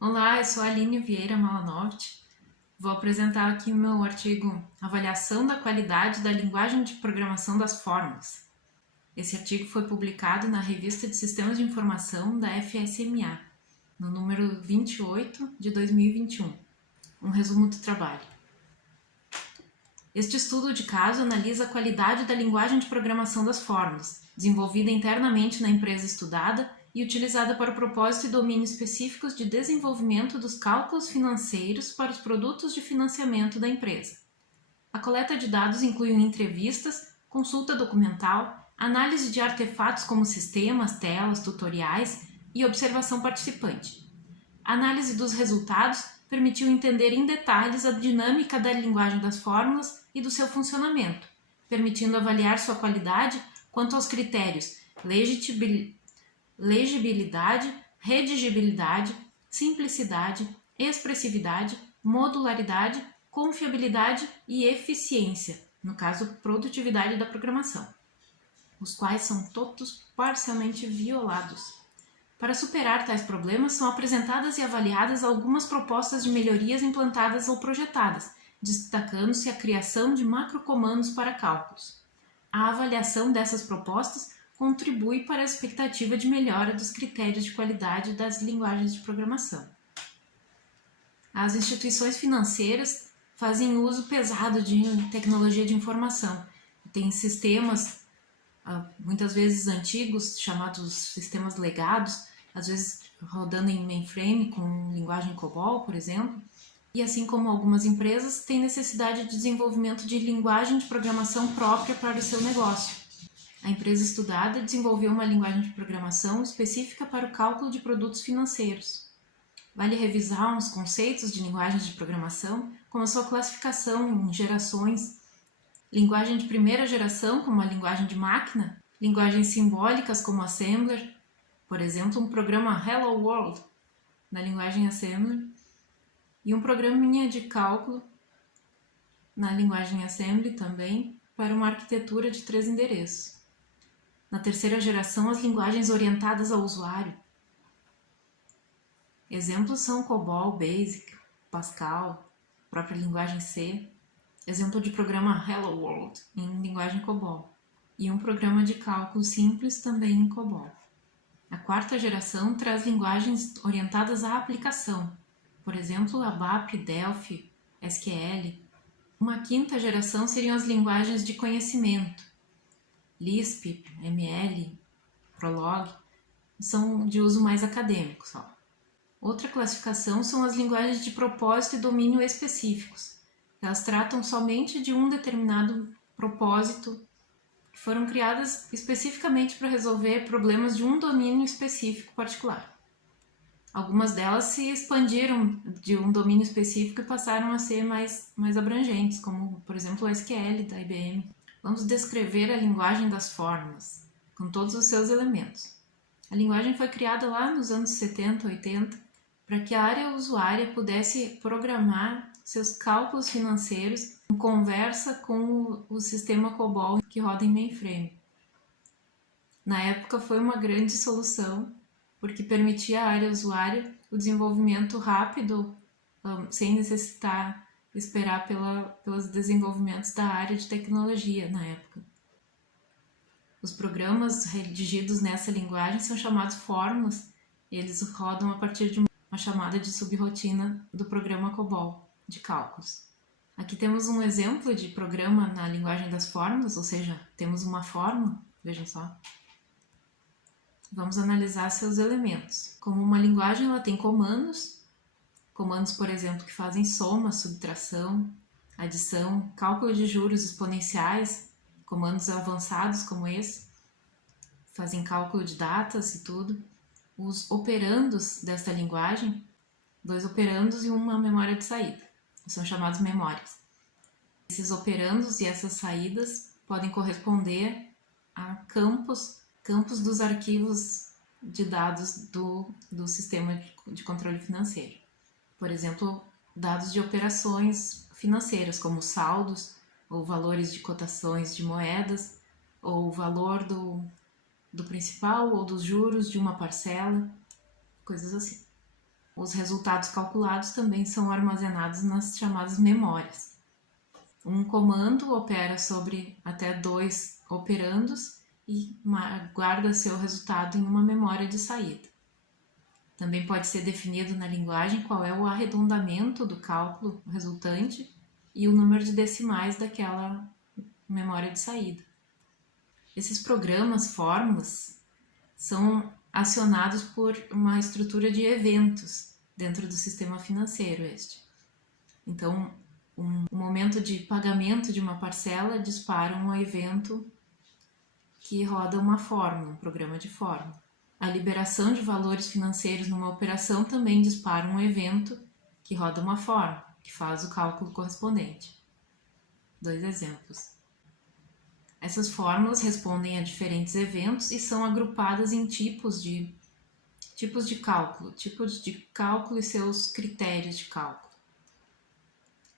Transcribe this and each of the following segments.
Olá, eu sou a Aline Vieira Malanovic. Vou apresentar aqui o meu artigo Avaliação da qualidade da linguagem de programação das fórmulas. Esse artigo foi publicado na Revista de Sistemas de Informação da FSMA, no número 28 de 2021. Um resumo do trabalho. Este estudo de caso analisa a qualidade da linguagem de programação das fórmulas, desenvolvida internamente na empresa estudada e utilizada para o propósito e domínio específicos de desenvolvimento dos cálculos financeiros para os produtos de financiamento da empresa. A coleta de dados inclui entrevistas, consulta documental, análise de artefatos como sistemas, telas, tutoriais e observação participante. A análise dos resultados permitiu entender em detalhes a dinâmica da linguagem das fórmulas e do seu funcionamento, permitindo avaliar sua qualidade quanto aos critérios legibilidade, redigibilidade, simplicidade, expressividade, modularidade, confiabilidade e eficiência, no caso, produtividade da programação, os quais são todos parcialmente violados. Para superar tais problemas, são apresentadas e avaliadas algumas propostas de melhorias implantadas ou projetadas, destacando-se a criação de macrocomandos para cálculos. A avaliação dessas propostas contribui para a expectativa de melhora dos critérios de qualidade das linguagens de programação. As instituições financeiras fazem uso pesado de tecnologia de informação. Tem sistemas, muitas vezes antigos, chamados sistemas legados, às vezes rodando em mainframe com linguagem COBOL, por exemplo, e assim como algumas empresas têm necessidade de desenvolvimento de linguagem de programação própria para o seu negócio. A empresa estudada desenvolveu uma linguagem de programação específica para o cálculo de produtos financeiros. Vale revisar uns conceitos de linguagens de programação, como a sua classificação em gerações, linguagem de primeira geração, como a linguagem de máquina, linguagens simbólicas, como Assembler, por exemplo, um programa Hello World, na linguagem Assembler, e um programinha de cálculo, na linguagem Assembly também, para uma arquitetura de 3 endereços. Na terceira geração, as linguagens orientadas ao usuário. Exemplos são COBOL, BASIC, Pascal, própria linguagem C, exemplo de programa Hello World em linguagem COBOL, e um programa de cálculo simples também em COBOL. A quarta geração traz linguagens orientadas à aplicação, por exemplo, ABAP, Delphi, SQL. Uma quinta geração seriam as linguagens de conhecimento, Lisp, ML, Prolog, são de uso mais acadêmico só. Outra classificação são as linguagens de propósito e domínio específicos. Elas tratam somente de um determinado propósito, que foram criadas especificamente para resolver problemas de um domínio específico particular. Algumas delas se expandiram de um domínio específico e passaram a ser mais abrangentes, como, por exemplo, o SQL da IBM. Vamos descrever a linguagem das fórmulas, com todos os seus elementos. A linguagem foi criada lá nos anos 70, 80, para que a área usuária pudesse programar seus cálculos financeiros em conversa com o sistema COBOL que roda em mainframe. Na época foi uma grande solução, porque permitia à área usuária o desenvolvimento rápido, sem necessitar esperar pelos desenvolvimentos da área de tecnologia na época. Os programas redigidos nessa linguagem são chamados fórmulas, e eles rodam a partir de uma chamada de subrotina do programa COBOL de cálculos. Aqui temos um exemplo de programa na linguagem das fórmulas, ou seja, temos uma fórmula, vejam só. Vamos analisar seus elementos. Como uma linguagem, ela tem comandos, por exemplo, que fazem soma, subtração, adição, cálculo de juros exponenciais, comandos avançados como esse, fazem cálculo de datas e tudo. Os operandos desta linguagem, 2 operandos e uma memória de saída, são chamados memórias. Esses operandos e essas saídas podem corresponder a campos dos arquivos de dados do sistema de controle financeiro. Por exemplo, dados de operações financeiras, como saldos, ou valores de cotações de moedas, ou o valor do principal ou dos juros de uma parcela, coisas assim. Os resultados calculados também são armazenados nas chamadas memórias. Um comando opera sobre até 2 operandos e guarda seu resultado em uma memória de saída. Também pode ser definido na linguagem qual é o arredondamento do cálculo resultante e o número de decimais daquela memória de saída. Esses programas, fórmulas, são acionados por uma estrutura de eventos dentro do sistema financeiro este. Então, um momento de pagamento de uma parcela dispara um evento que roda uma fórmula, um programa de fórmula. A liberação de valores financeiros numa operação também dispara um evento que roda uma fórmula, que faz o cálculo correspondente. 2 exemplos. Essas fórmulas respondem a diferentes eventos e são agrupadas em tipos de cálculo e seus critérios de cálculo.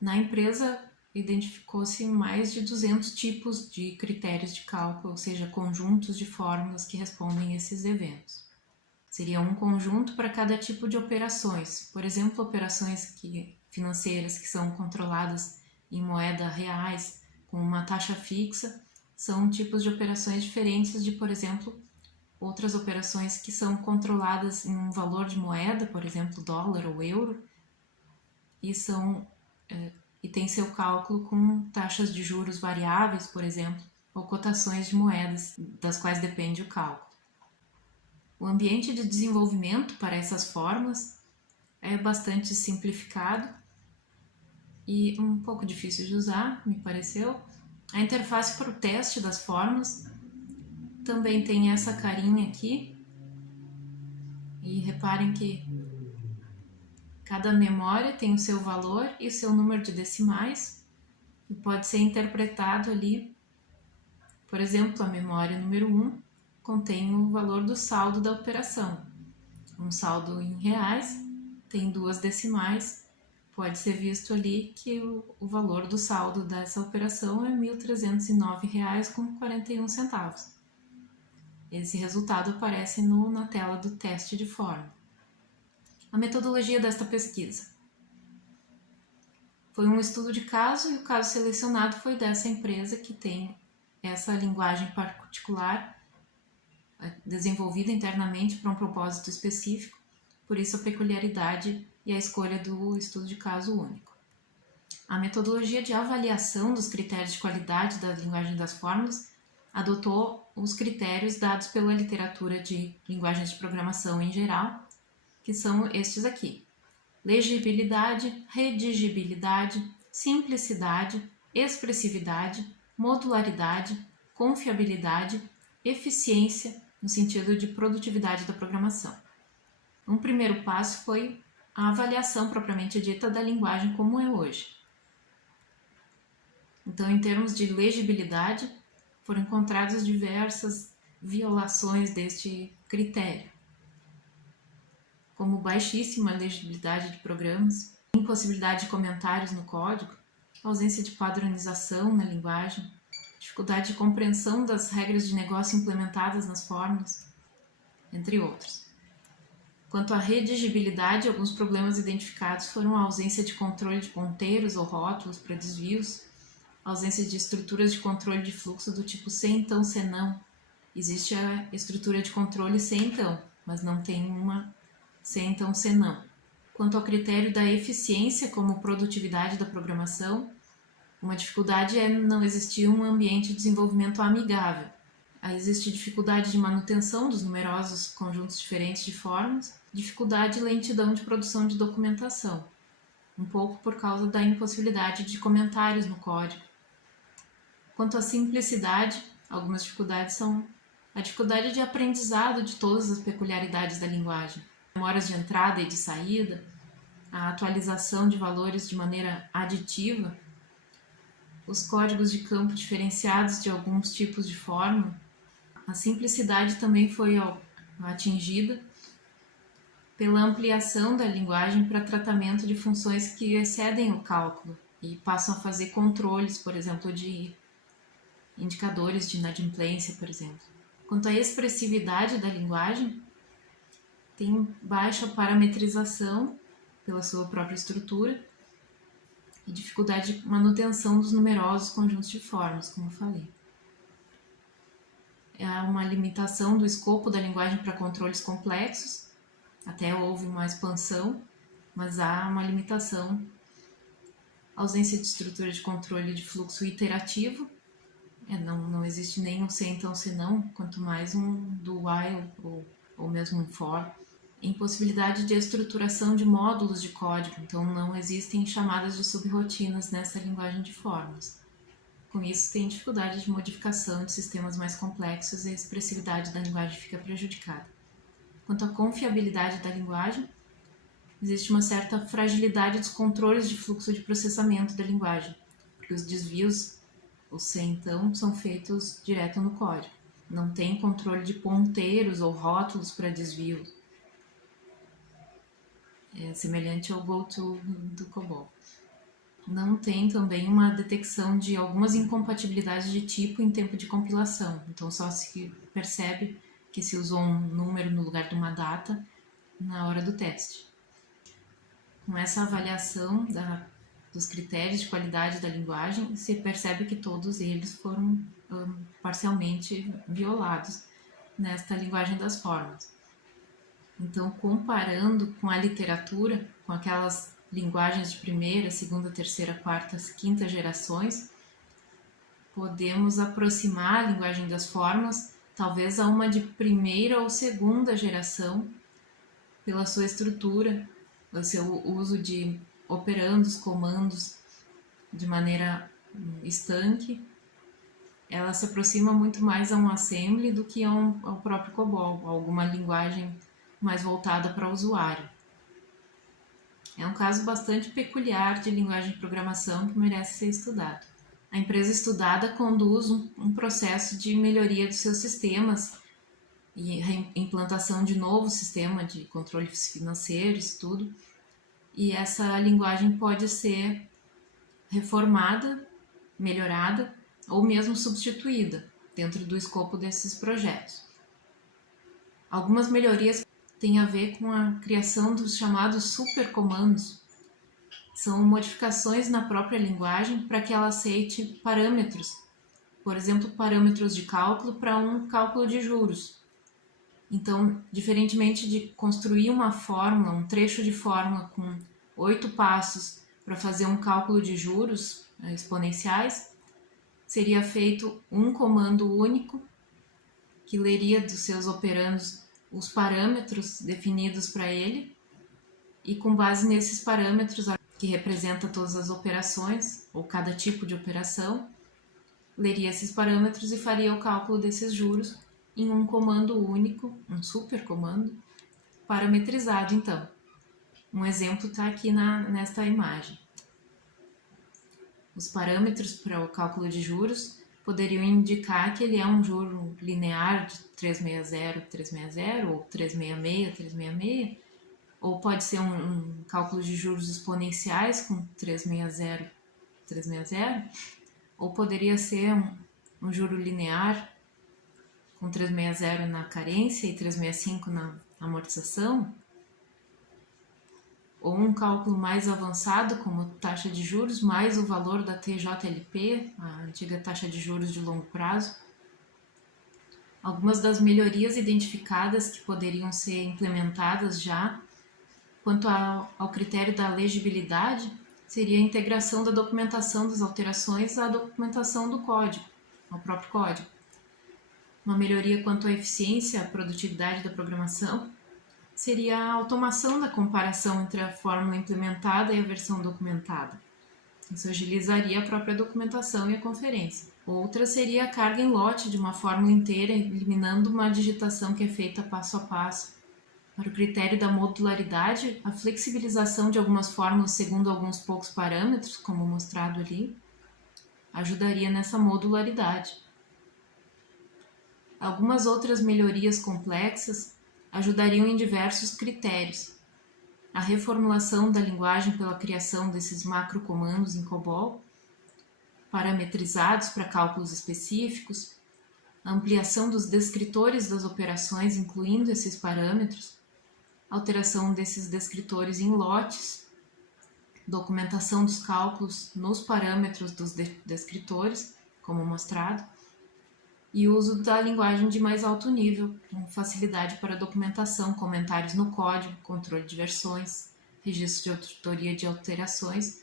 Na empresa, identificou-se mais de 200 tipos de critérios de cálculo, ou seja, conjuntos de fórmulas que respondem a esses eventos. Seria um conjunto para cada tipo de operações. Por exemplo, operações financeiras que são controladas em moeda reais, com uma taxa fixa, são tipos de operações diferentes de, por exemplo, outras operações que são controladas em um valor de moeda, por exemplo, dólar ou euro, e tem seu cálculo com taxas de juros variáveis, por exemplo, ou cotações de moedas, das quais depende o cálculo. O ambiente de desenvolvimento para essas fórmulas é bastante simplificado e um pouco difícil de usar, me pareceu. A interface para o teste das fórmulas também tem essa carinha aqui. E reparem que cada memória tem o seu valor e o seu número de decimais e pode ser interpretado ali. Por exemplo, a memória número 1 contém o valor do saldo da operação. Um saldo em reais tem 2 decimais. Pode ser visto ali que o valor do saldo dessa operação é R$ 1.309,41. Esse resultado aparece na tela do teste de fórmula. A metodologia desta pesquisa foi um estudo de caso e o caso selecionado foi dessa empresa que tem essa linguagem particular desenvolvida internamente para um propósito específico, por isso a peculiaridade e a escolha do estudo de caso único. A metodologia de avaliação dos critérios de qualidade da linguagem das fórmulas adotou os critérios dados pela literatura de linguagens de programação em geral, que são estes aqui: legibilidade, redigibilidade, simplicidade, expressividade, modularidade, confiabilidade, eficiência, no sentido de produtividade da programação. Um primeiro passo foi a avaliação propriamente dita da linguagem como é hoje. Então, em termos de legibilidade, foram encontradas diversas violações deste critério, como baixíssima legibilidade de programas, impossibilidade de comentários no código, ausência de padronização na linguagem, dificuldade de compreensão das regras de negócio implementadas nas fórmulas, entre outros. Quanto à redigibilidade, alguns problemas identificados foram a ausência de controle de ponteiros ou rótulos para desvios, ausência de estruturas de controle de fluxo do tipo se então, se não. Existe a estrutura de controle se então, mas não tem uma se então, se não. Quanto ao critério da eficiência como produtividade da programação, uma dificuldade é não existir um ambiente de desenvolvimento amigável. Existe dificuldade de manutenção dos numerosos conjuntos diferentes de fórmulas, dificuldade e lentidão de produção de documentação, um pouco por causa da impossibilidade de comentários no código. Quanto à simplicidade, algumas dificuldades são a dificuldade de aprendizado de todas as peculiaridades da linguagem, memórias de entrada e de saída, a atualização de valores de maneira aditiva, os códigos de campo diferenciados de alguns tipos de fórmula. A simplicidade também foi atingida pela ampliação da linguagem para tratamento de funções que excedem o cálculo e passam a fazer controles, por exemplo, de indicadores de inadimplência, por exemplo. Quanto à expressividade da linguagem, tem baixa parametrização pela sua própria estrutura e dificuldade de manutenção dos numerosos conjuntos de formas, como eu falei. Há uma limitação do escopo da linguagem para controles complexos, até houve uma expansão, mas há uma limitação, ausência de estrutura de controle de fluxo iterativo, não existe nem um se então se não, quanto mais um do while ou mesmo um for. Impossibilidade de estruturação de módulos de código, então não existem chamadas de subrotinas nessa linguagem de formas. Com isso, tem dificuldade de modificação de sistemas mais complexos e a expressividade da linguagem fica prejudicada. Quanto à confiabilidade da linguagem, existe uma certa fragilidade dos controles de fluxo de processamento da linguagem, porque os desvios, os se então, são feitos direto no código. Não tem controle de ponteiros ou rótulos para desvios. É semelhante ao GoTo do COBOL. Não tem também uma detecção de algumas incompatibilidades de tipo em tempo de compilação. Então só se percebe que se usou um número no lugar de uma data na hora do teste. Com essa avaliação dos critérios de qualidade da linguagem, se percebe que todos eles foram parcialmente violados nesta linguagem das formas. Então, comparando com a literatura, com aquelas linguagens de primeira, segunda, terceira, quarta, quinta gerações, podemos aproximar a linguagem das formas, talvez a uma de primeira ou segunda geração, pela sua estrutura, o seu uso de operandos, comandos de maneira estanque. Ela se aproxima muito mais a um assembly do que ao próprio COBOL, alguma linguagem mais voltada para o usuário. É um caso bastante peculiar de linguagem de programação que merece ser estudado. A empresa estudada conduz um processo de melhoria dos seus sistemas e implantação de novo sistema de controles financeiros, tudo. E essa linguagem pode ser reformada, melhorada ou mesmo substituída dentro do escopo desses projetos. Algumas melhorias têm a ver com a criação dos chamados supercomandos. São modificações na própria linguagem para que ela aceite parâmetros, por exemplo, parâmetros de cálculo para um cálculo de juros. Então, diferentemente de construir uma fórmula, um trecho de fórmula com 8 passos para fazer um cálculo de juros exponenciais, seria feito um comando único que leria dos seus operandos os parâmetros definidos para ele e com base nesses parâmetros, que representa todas as operações ou cada tipo de operação, leria esses parâmetros e faria o cálculo desses juros em um comando único, um supercomando, parametrizado. Então, um exemplo está aqui nesta imagem. Os parâmetros para o cálculo de juros poderiam indicar que ele é um juro linear de 360, 360, ou 366, 366, ou pode ser um cálculo de juros exponenciais com 360, 360, ou poderia ser um juro linear com 360 na carência e 365 na amortização, ou um cálculo mais avançado, como taxa de juros, mais o valor da TJLP, a antiga taxa de juros de longo prazo. Algumas das melhorias identificadas que poderiam ser implementadas já, quanto ao critério da legibilidade, seria a integração da documentação das alterações à documentação do código, ao próprio código. Uma melhoria quanto à eficiência, à produtividade da programação, seria a automação da comparação entre a fórmula implementada e a versão documentada. Isso agilizaria a própria documentação e a conferência. Outra seria a carga em lote de uma fórmula inteira, eliminando uma digitação que é feita passo a passo. Para o critério da modularidade, a flexibilização de algumas fórmulas segundo alguns poucos parâmetros, como mostrado ali, ajudaria nessa modularidade. Algumas outras melhorias complexas ajudariam em diversos critérios. A reformulação da linguagem pela criação desses macrocomandos em COBOL, parametrizados para cálculos específicos, a ampliação dos descritores das operações, incluindo esses parâmetros, alteração desses descritores em lotes, documentação dos cálculos nos parâmetros dos descritores, como mostrado, e uso da linguagem de mais alto nível, com facilidade para documentação, comentários no código, controle de versões, registro de auditoria de alterações,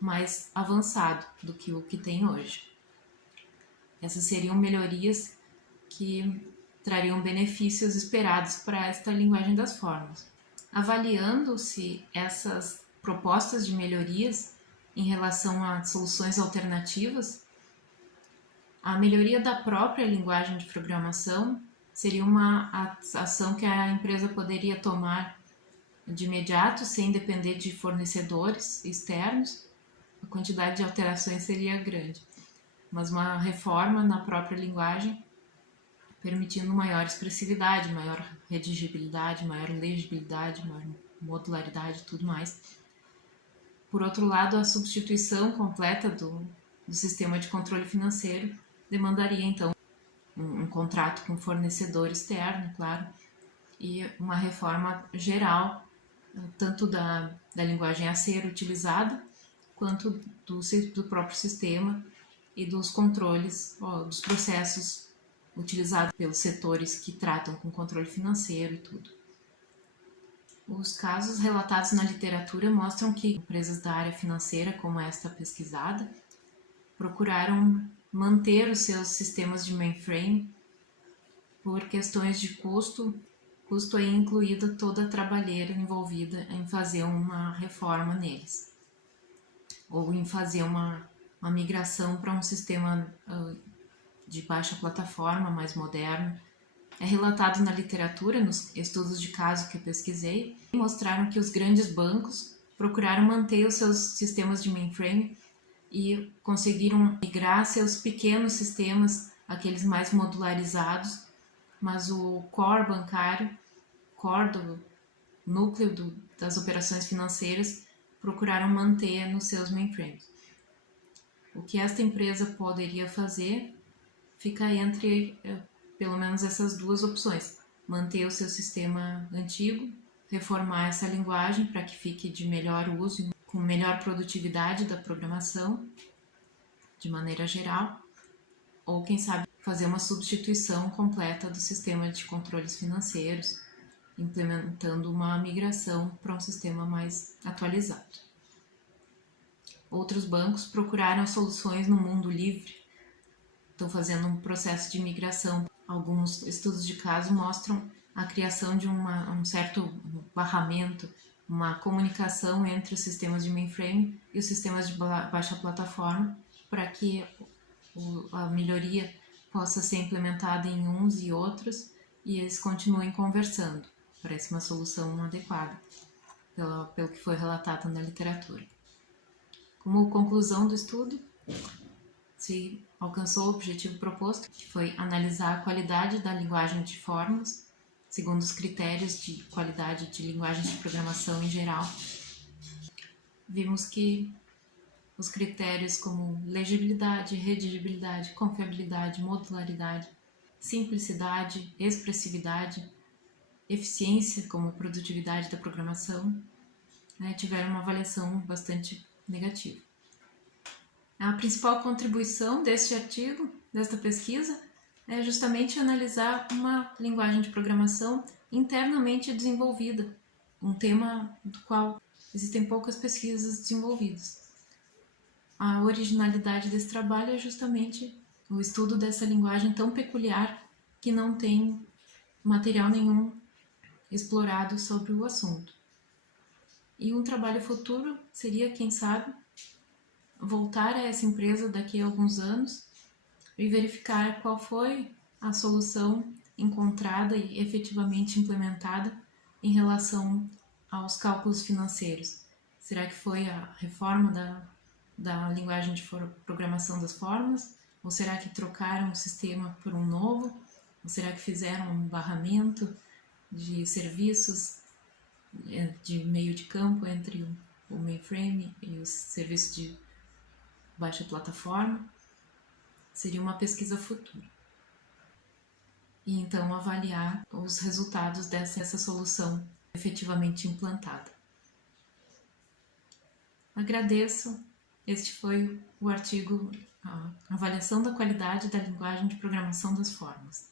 mais avançado do que o que tem hoje. Essas seriam melhorias que trariam benefícios esperados para esta linguagem das formas. Avaliando-se essas propostas de melhorias em relação a soluções alternativas, a melhoria da própria linguagem de programação seria uma ação que a empresa poderia tomar de imediato, sem depender de fornecedores externos. A quantidade de alterações seria grande, mas uma reforma na própria linguagem, permitindo maior expressividade, maior redigibilidade, maior legibilidade, maior modularidade e tudo mais. Por outro lado, a substituição completa do sistema de controle financeiro demandaria, então, um contrato com fornecedor externo, claro, e uma reforma geral, tanto da linguagem a ser utilizada, quanto do próprio sistema e dos controles, dos processos utilizados pelos setores que tratam com controle financeiro e tudo. Os casos relatados na literatura mostram que empresas da área financeira, como esta pesquisada, procuraram manter os seus sistemas de mainframe por questões de custo aí incluída toda a trabalheira envolvida em fazer uma reforma neles, ou em fazer uma migração para um sistema de baixa plataforma, mais moderno. É relatado na literatura, nos estudos de caso que eu pesquisei, mostraram que os grandes bancos procuraram manter os seus sistemas de mainframe e conseguiram migrar seus pequenos sistemas, aqueles mais modularizados, mas o core bancário, core do núcleo das operações financeiras, procuraram manter nos seus mainframes. O que esta empresa poderia fazer fica entre pelo menos essas duas opções: manter o seu sistema antigo, reformar essa linguagem para que fique de melhor uso, com melhor produtividade da programação, de maneira geral, ou quem sabe fazer uma substituição completa do sistema de controles financeiros, implementando uma migração para um sistema mais atualizado. Outros bancos procuraram soluções no mundo livre, estão fazendo um processo de migração. Alguns estudos de caso mostram a criação de um certo barramento, uma comunicação entre os sistemas de mainframe e os sistemas de baixa plataforma, para que a melhoria possa ser implementada em uns e outros e eles continuem conversando. Parece uma solução adequada, pelo que foi relatado na literatura. Como conclusão do estudo, se alcançou o objetivo proposto, que foi analisar a qualidade da linguagem de formas, segundo os critérios de qualidade de linguagens de programação em geral. Vimos que os critérios como legibilidade, redigibilidade, confiabilidade, modularidade, simplicidade, expressividade, eficiência como produtividade da programação, tiveram uma avaliação bastante negativa. A principal contribuição deste artigo, desta pesquisa, é justamente analisar uma linguagem de programação internamente desenvolvida, um tema do qual existem poucas pesquisas desenvolvidas. A originalidade desse trabalho é justamente o estudo dessa linguagem tão peculiar que não tem material nenhum explorado sobre o assunto. E um trabalho futuro seria, quem sabe, voltar a essa empresa daqui a alguns anos e verificar qual foi a solução encontrada e efetivamente implementada em relação aos cálculos financeiros. Será que foi a reforma da linguagem de programação das formas? Ou será que trocaram o sistema por um novo? Ou será que fizeram um barramento de serviços de meio de campo entre o mainframe e os serviços de baixa plataforma? Seria uma pesquisa futura. E então avaliar os resultados dessa solução efetivamente implantada. Agradeço. Este foi o artigo Avaliação da qualidade da linguagem de programação das formas.